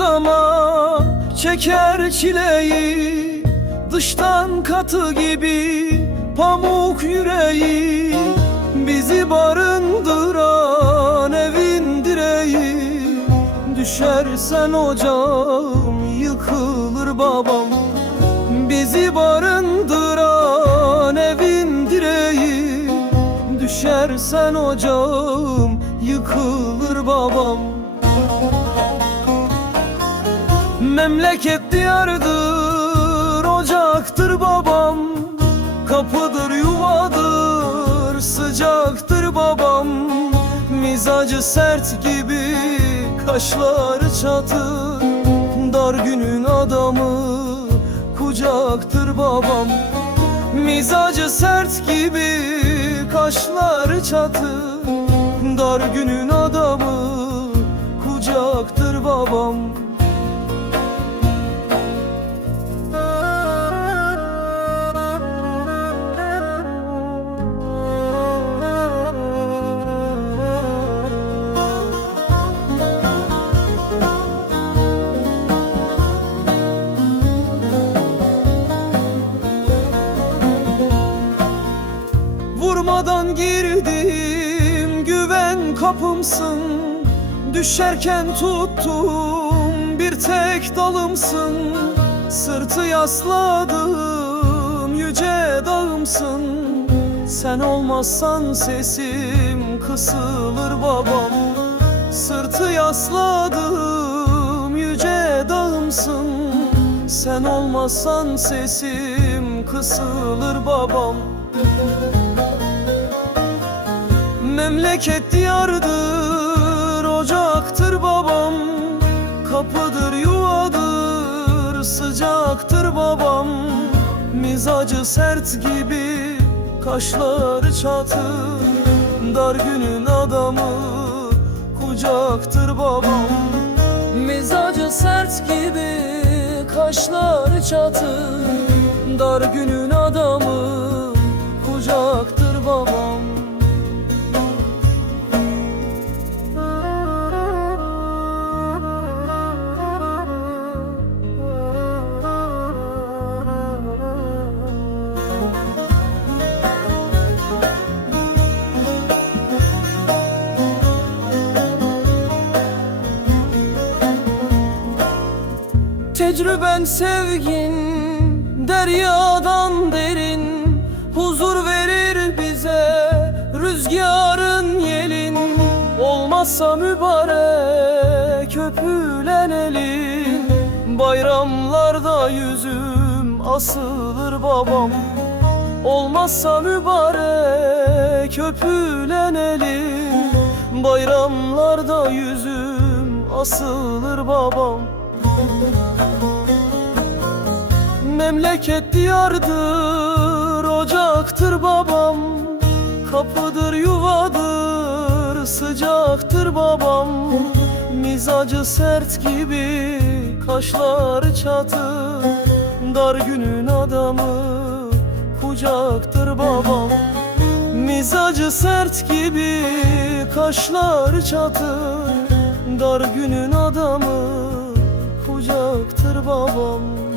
ama çeker çileyi Dıştan katı gibi pamuk yüreği Bizi barındıran evin direği. Düşersen ocağım yıkılır babam Bizi barındıran evin direği. Düşersen ocağım yıkılır babam Memleket diyardır, ocaktır babam. Kapıdır, yuvadır, sıcaktır babam. Mizacı sert gibi, kaşları çatır. Dar günün adamı, kucaktır babam. Mizacı sert gibi, kaşları çatır. Dar günün adamı, kucaktır babam Girdim güven kapımsın. Düşerken tuttum bir tek dalımsın. Sırtı yasladım yüce dağımsın. Sen olmazsan sesim kısılır babam. Sırtı yasladım yüce dağımsın. Sen olmazsan sesim kısılır babam Memleket diyardır, ocaktır babam Kapıdır, yuvadır, sıcaktır babam. Mizacı sert gibi, kaşları çatır Dar günün adamı, kucaktır babam. Mizacı sert gibi, kaşları çatır Dar günün adamı, kucaktır babam Tecrüben sevgin deryadan derin. Huzur verir bize rüzgarın yelin. Olmazsa mübarek öpülen elin Bayramlarda yüzüm asılır babam. Olmazsa mübarek öpülen elin Bayramlarda yüzüm asılır babam Memleket diyardır, ocaktır babam. Kapıdır, yuvadır, sıcaktır babam. Mizacı sert gibi, kaşları çatır. Dar günün adamı, kucaktır babam. Mizacı sert gibi, kaşları çatır. Dar günün adamı, kucaktır babam